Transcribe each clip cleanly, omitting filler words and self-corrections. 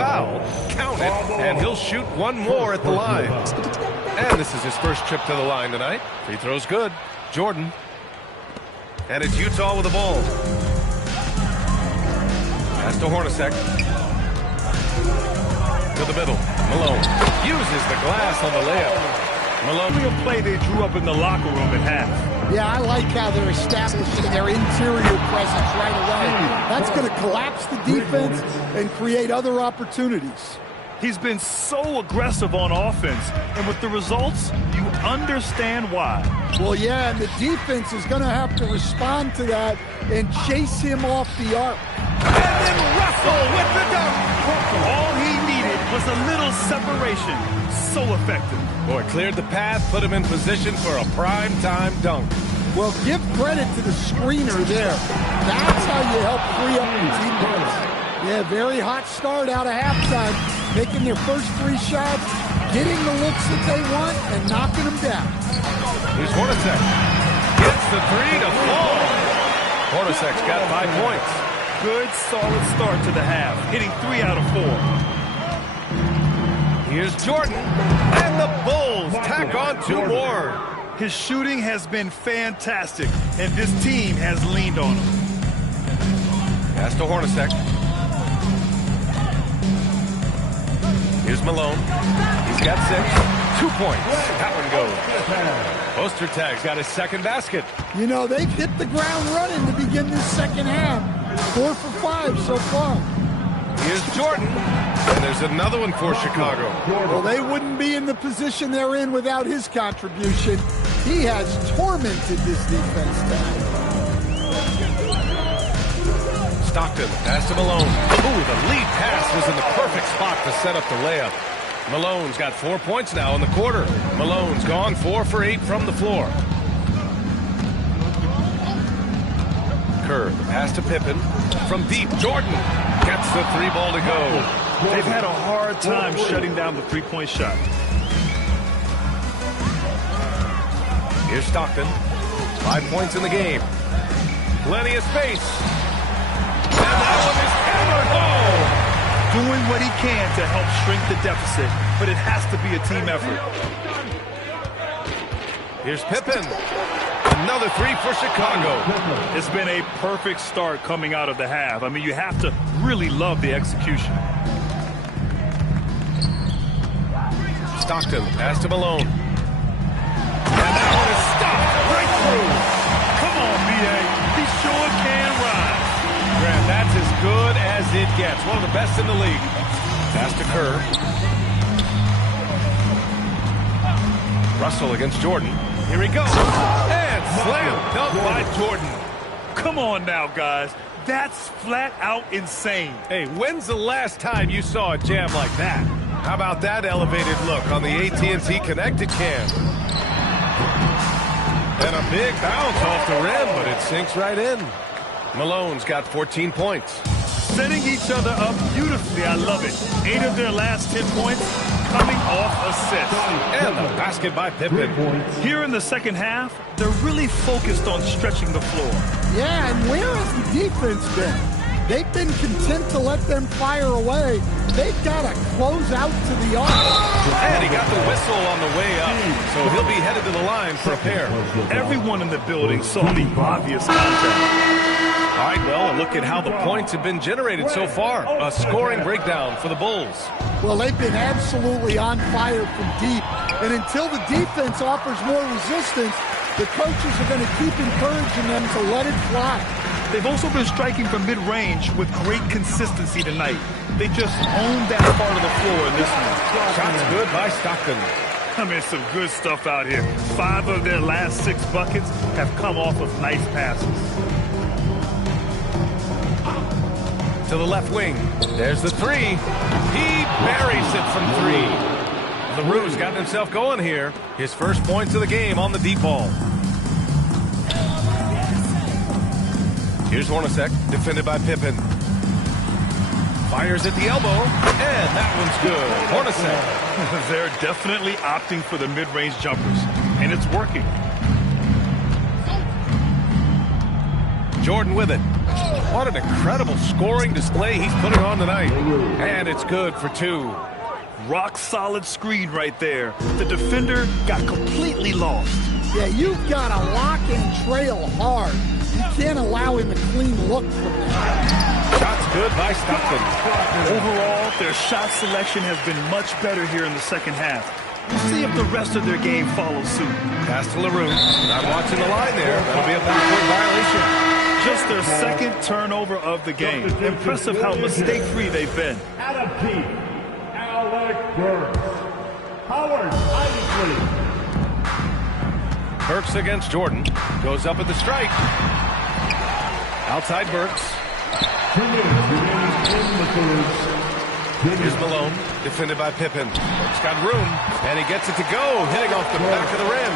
foul. Count it, and he'll shoot one more at the line. And this is his first trip to the line tonight. Free throw's good. Jordan. And it's Utah with the ball. Pass to Hornacek. To the middle. Malone uses the glass on the layup. Malone. A play they drew up in the locker room at half. Yeah, I like how they're establishing their interior presence right away. That's going to collapse the defense and create other opportunities. He's been so aggressive on offense, and with the results, you understand why. Well, yeah, and the defense is going to have to respond to that and chase him off the arc. And then Russell with the dunk. All he needed was a little separation. So effective. Boy, cleared the path, put him in position for a prime-time dunk. Well, give credit to the screener there. That's how you help free up your teammates. Yeah, very hot start out of halftime. Making their first three shots, getting the looks that they want, and knocking them down. Here's Hornacek. Gets the three to fall. Hornacek's got 5 points. Good, solid start to the half, hitting 3 out of 4. Here's Jordan, and the Bulls tack on 2 more. His shooting has been fantastic, and this team has leaned on him. Pass to Hornacek. Here's Malone. He's got 6. 2 points. That one goes. Ostertag's got his second basket. You know, they've hit the ground running to begin this second half. 4 for 5 so far. Here's Jordan. And there's another one for Chicago. Well, they wouldn't be in the position they're in without his contribution. He has tormented this defense tonight. Stockton, pass to Malone. Ooh, the lead pass was in the perfect spot to set up the layup. Malone's got 4 points now in the quarter. Malone's gone 4 for 8 from the floor. Kerr, the pass to Pippen. From deep, Jordan gets the 3 ball to go. They've had a hard time shutting down the three-point shot. Here's Stockton. 5 points in the game. Plenty of space. And that one is hammered home. Doing what he can to help shrink the deficit, but it has to be a team effort. Here's Pippen. Another 3 for Chicago. It's been a perfect start coming out of the half. I mean, you have to really love the execution. Stockton, pass to Malone. And that one is stopped right through. Come on, B.A. He sure can rise. Grant, that's as good as it gets. One of the best in the league. Pass to Kerr. Russell against Jordan. Here he goes. And slam dunk by Jordan. Come on now, guys. That's flat out insane. Hey, when's the last time you saw a jam like that? How about that elevated look on the AT&T Connected Cam? And a big bounce off the rim, but it sinks right in. Malone's got 14 points. Setting each other up beautifully. I love it. 8 of their last 10 points coming off assists. And the basket by Pippen. Here in the second half, they're really focused on stretching the floor. Yeah, and where has the defense been? They've been content to let them fire away. They've got to close out to the arc. And he got the whistle on the way up, so he'll be headed to the line for a pair. Everyone in the building saw the obvious contact. All right, well, look at how the points have been generated so far. A scoring breakdown for the Bulls. Well, they've been absolutely on fire from deep. And until the defense offers more resistance, the coaches are going to keep encouraging them to let it fly. They've also been striking from mid-range with great consistency tonight. They just owned that part of the floor in this one. Shots good by Stockton. I mean, some good stuff out here. 5 of their last 6 buckets have come off of nice passes. To the left wing. There's the 3. He buries it from 3. LaRue's gotten himself going here. His first points of the game on the deep ball. Here's Hornacek, defended by Pippen. Fires at the elbow, and that one's good. Hornacek. They're definitely opting for the mid-range jumpers, and it's working. Jordan with it. What an incredible scoring display he's putting on tonight. And it's good for 2. Rock solid screen right there. The defender got completely lost. Yeah, you've got to lock and trail hard. You can't allow him a clean look from there. Shots good by Stockton. Overall, their shot selection has been much better here in the second half. We'll see if the rest of their game follows suit. Pass to LaRue. Not watching the line there. That'll be a backcourt violation. Just their second turnover of the game. Impressive how mistake-free they've been. Out of team, Alec Burks. Howard Isley. Burks against Jordan. Goes up at the strike. Outside Burks. 2 minutes remaining in the third. Here's Malone, defended by Pippen. Burks got room, and he gets it to go, hitting off the back of the rim.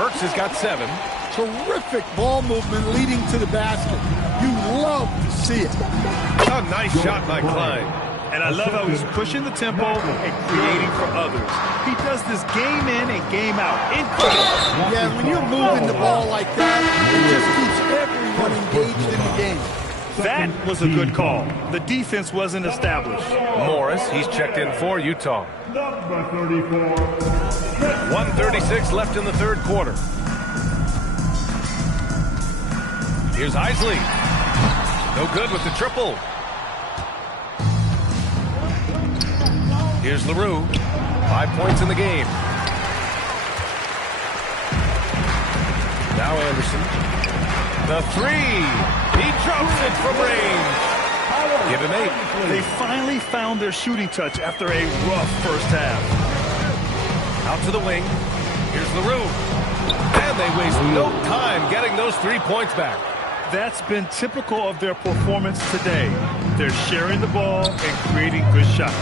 Burks has got 7. Terrific ball movement leading to the basket. You love to see it. A nice shot by Klein. And I love how he's pushing the tempo and creating for others. He does this game in and game out. Incredible. Yeah, when you're moving the ball like that, it just keeps everyone engaged in the game. That was a good call. The defense wasn't established. Morris, he's checked in for Utah. Number 34. 1:36 left in the third quarter. Here's Isley. No good with the triple. Here's LaRue. 5 points in the game. Now Anderson. The 3. He drops it from range. Give him 8. They finally found their shooting touch after a rough first half. Out to the wing. Here's LaRue. And they waste no time getting those 3 points back. That's been typical of their performance today. They're sharing the ball and creating good shots.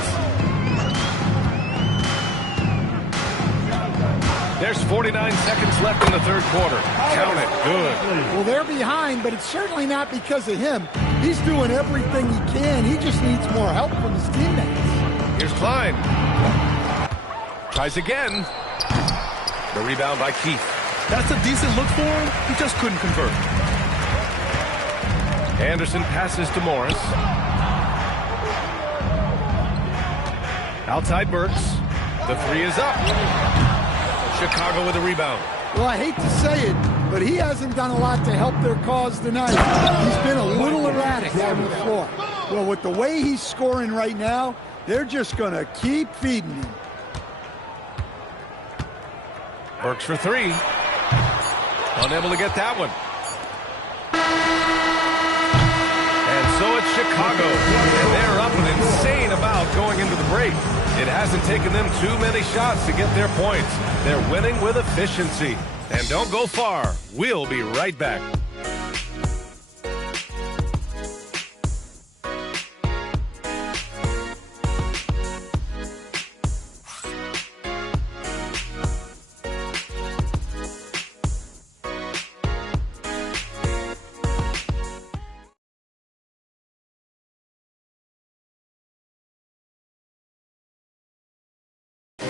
There's 49 seconds left in the third quarter. Count it. Good. Well, they're behind, but it's certainly not because of him. He's doing everything he can. He just needs more help from his teammates. Here's Klein. Tries again. The rebound by Keith. That's a decent look for him. He just couldn't convert. Anderson passes to Morris. Outside Burks. The 3 is up. Chicago with a rebound. Well, I hate to say it, but he hasn't done a lot to help their cause tonight. He's been a little erratic on the floor. Well, with the way he's scoring right now, they're just going to keep feeding him. Burks for 3. Unable to get that one. And so it's Chicago. And they're up and insane about going into the break. It hasn't taken them too many shots to get their points. They're winning with efficiency. And don't go far. We'll be right back.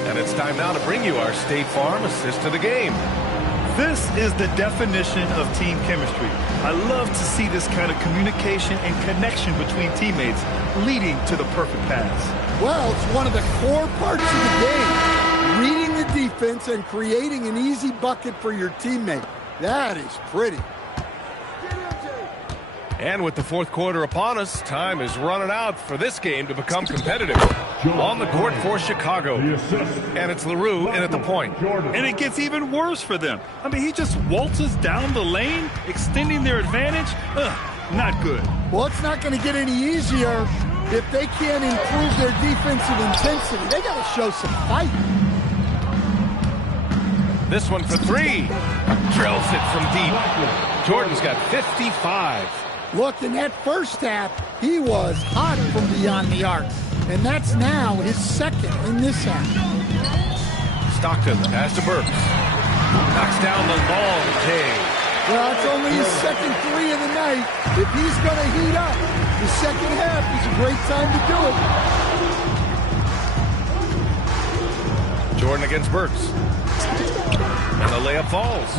And it's time now to bring you our State Farm assist to the game. This is the definition of team chemistry. I love to see this kind of communication and connection between teammates leading to the perfect pass. Well, it's one of the core parts of the game. Reading the defense and creating an easy bucket for your teammate. That is pretty. And with the fourth quarter upon us, time is running out for this game to become competitive. On the court for Chicago. And it's LaRue in at the point. And it gets even worse for them. I mean, he just waltzes down the lane, extending their advantage. Not good. Well, it's not going to get any easier if they can't improve their defensive intensity. They got to show some fight. This one for 3. Drills it from deep. Jordan's got 55. Look, in that first half, he was hot from beyond the arc. And that's now his second in this half. Stockton pass to Burks. Knocks down the long J. Well, it's only his second 3 of the night. If he's going to heat up, the second half is a great time to do it. Jordan against Burks. And the layup falls.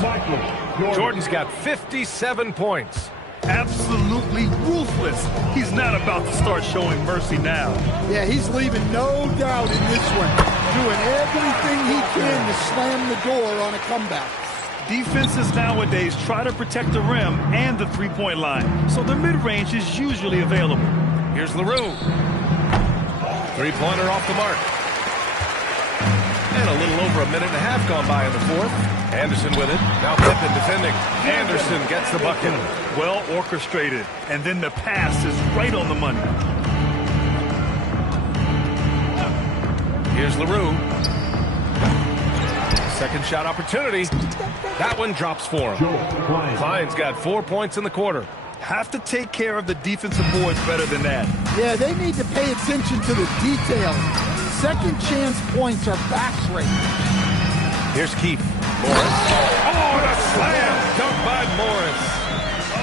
Jordan's got 57 points. Absolutely ruthless. He's not about to start showing mercy now. Yeah, he's leaving no doubt in this one. Doing everything he can to slam the door on a comeback. Defenses nowadays try to protect the rim and the three-point line, so the mid-range is usually available. Here's LaRue. Three-pointer off the mark. And a little over a minute and a half gone by in the fourth. Anderson with it. Now Pippen defending. Anderson gets the bucket. Well orchestrated. And then the pass is right on the money. Here's LaRue. Second shot opportunity. That one drops for him. Klein's got 4 points in the quarter. Have to take care of the defensive boards better than that. Yeah, they need to pay attention to the details. Second chance points are backbreaking. Here's Keith. Morris. Oh, and a slam dunk by Morris.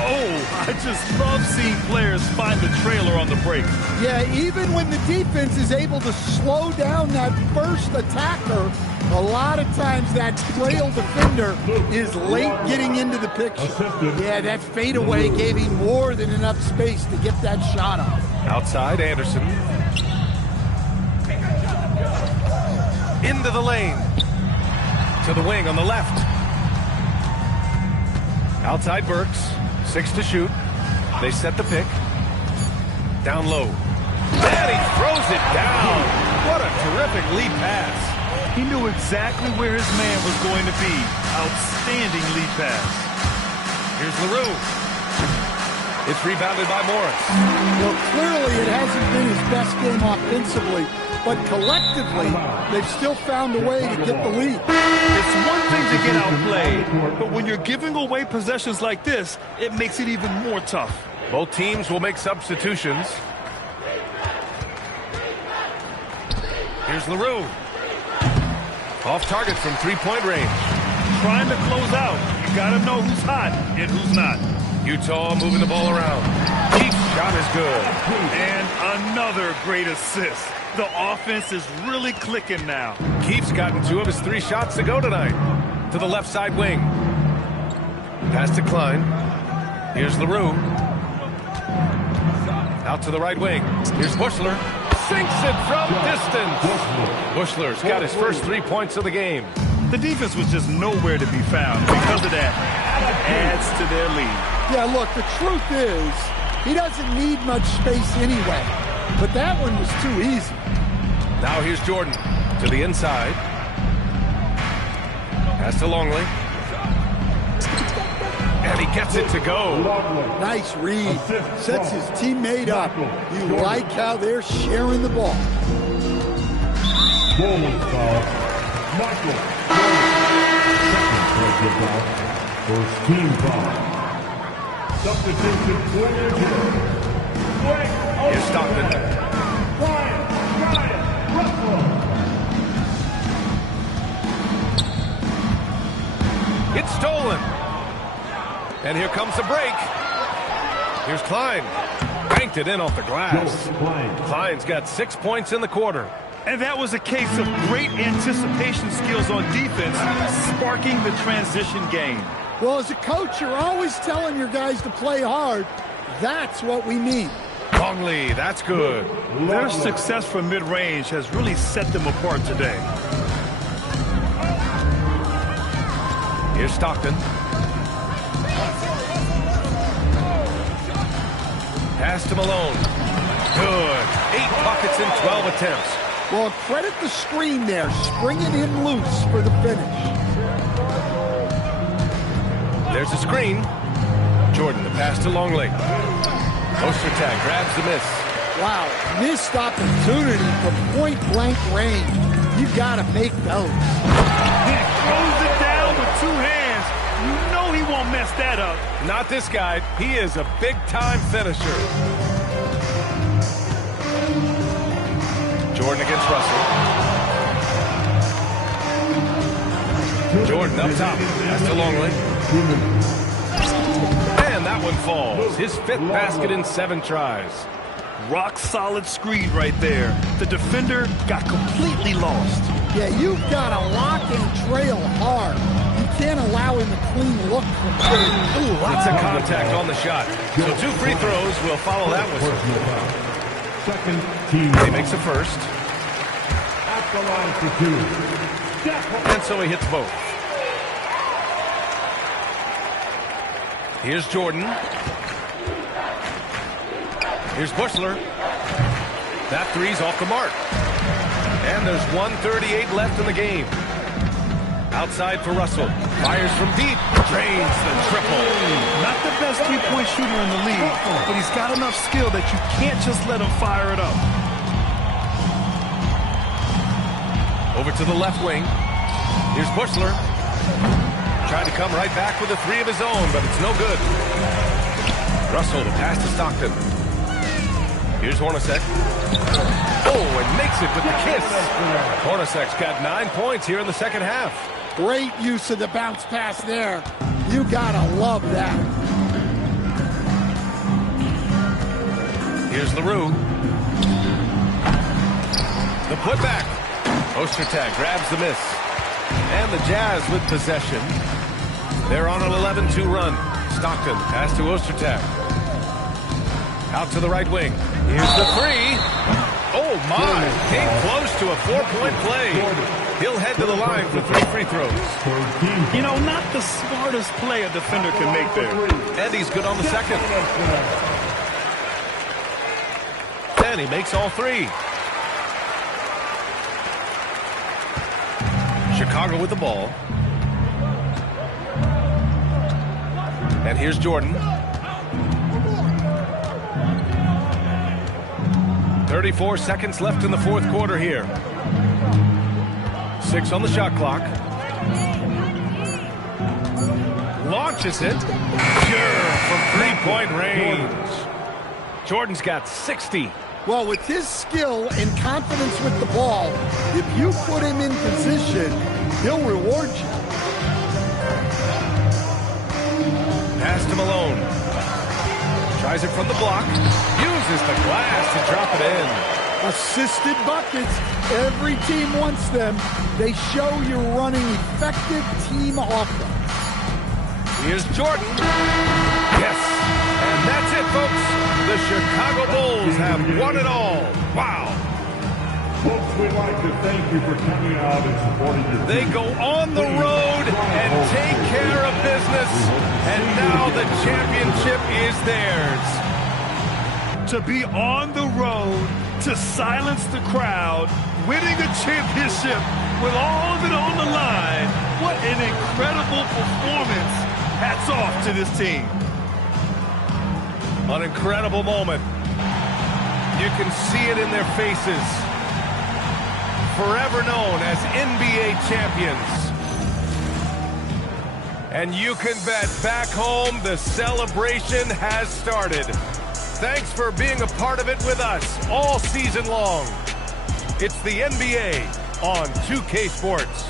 Oh, I just love seeing players find the trailer on the break. Yeah, even when the defense is able to slow down that first attacker, a lot of times that trail defender is late getting into the picture. Yeah, that fadeaway gave him more than enough space to get that shot off. Outside, Anderson. Into the lane. To the wing on the left. Outside Burks. 6 to shoot. They set the pick. Down low. And he throws it down. What a terrific lead pass. He knew exactly where his man was going to be. Outstanding lead pass. Here's LaRue. It's rebounded by Morris. Well, clearly it hasn't been his best game offensively, but collectively, they've still found a way to get the lead. It's one thing to get outplayed, but when you're giving away possessions like this, it makes it even more tough. Both teams will make substitutions. Here's LaRue. Off target from three-point range. Trying to close out. You got to know who's hot and who's not. Utah moving the ball around. Keith's shot is good. And another great assist. The offense is really clicking now. Keith's gotten 2 of his 3 shots to go tonight. To the left side wing. Pass to Klein. Here's LaRue. Out to the right wing. Here's Bushler. Sinks it from distance. Bushler's got his first 3 points of the game. The defense was just nowhere to be found. Because of that, it adds to their lead. Yeah, look, the truth is, he doesn't need much space anyway. But that one was too easy. Now here's Jordan to the inside. Pass to Longley. And he gets it to go. Nice read. Sets his teammate up. You like how they're sharing the ball. Bonus foul. Michael. Second personal foul. First team foul. Substitution for Here's Stockton. It's stolen. And here comes the break. Here's Klein. Banked it in off the glass. Klein's got 6 points in the quarter. And that was a case of great anticipation skills on defense, sparking the transition game. Well, as a coach, you're always telling your guys to play hard. That's what we mean. Longley, that's good. Their success from mid-range has really set them apart today. Here's Stockton. Pass to Malone. Good. 8 buckets in 12 attempts. Well, credit the screen there, springing him loose for the finish. There's a screen. Jordan, the pass to Longley. Poster tag, grabs the miss. Wow, missed opportunity from point-blank range. You got to make those. He throws it down with 2 hands. You know he won't mess that up. Not this guy. He is a big-time finisher. Jordan against Russell. Jordan up top. Pass to Longley. And that one falls. His 5th basket in 7 tries. Rock solid screen right there. The defender got completely lost. Yeah, you've got to lock and trail hard. You can't allow him a clean look from there. It's a contact on the shot. So 2 free throws will follow that whistle. Second team. He makes a first. At the line for 2. And so he hits both. Here's Jordan. Here's Bushler. That three's off the mark. And there's 1:38 left in the game. Outside for Russell. Fires from deep. Drains the triple. Not the best three-point shooter in the league, but he's got enough skill that you can't just let him fire it up. Over to the left wing. Here's Bushler. Tried to come right back with a three of his own, but it's no good. Russell, the pass to Stockton. Here's Hornacek. Oh, and makes it with the kiss. Hornacek's got 9 points here in the second half. Great use of the bounce pass there. You gotta love that. Here's LaRue. The putback. Ostertag grabs the miss. And the Jazz with possession. They're on an 11-2 run. Stockton pass to Ostertag. Out to the right wing. Here's the three. Oh, my. Came close to a 4-point play. He'll head to the line for 3 free throws. You know, not the smartest play a defender can make there. And he's good on the second. And he makes all 3. Chicago with the ball. And here's Jordan. 34 seconds left in the fourth quarter here. 6 on the shot clock. Launches it. Sure, from 3-point range. Jordan's got 60. Well, with his skill and confidence with the ball, if you put him in position, he'll reward you. Pass to Malone. Tries it from the block. Uses the glass to drop it in. Assisted buckets. Every team wants them. They show you're running effective team offense. Here's Jordan. Yes. And that's it, folks. The Chicago Bulls have won it all. Wow. Folks, we'd like to thank you for coming out and supporting your They team. go on the road and take care of business. And now the championship is theirs. To be on the road, to silence the crowd, winning a championship with all of it on the line. What an incredible performance. Hats off to this team. An incredible moment. You can see it in their faces. Forever known as NBA champions. And you can bet back home the celebration has started. Thanks for being a part of it with us all season long. It's the NBA on 2K Sports.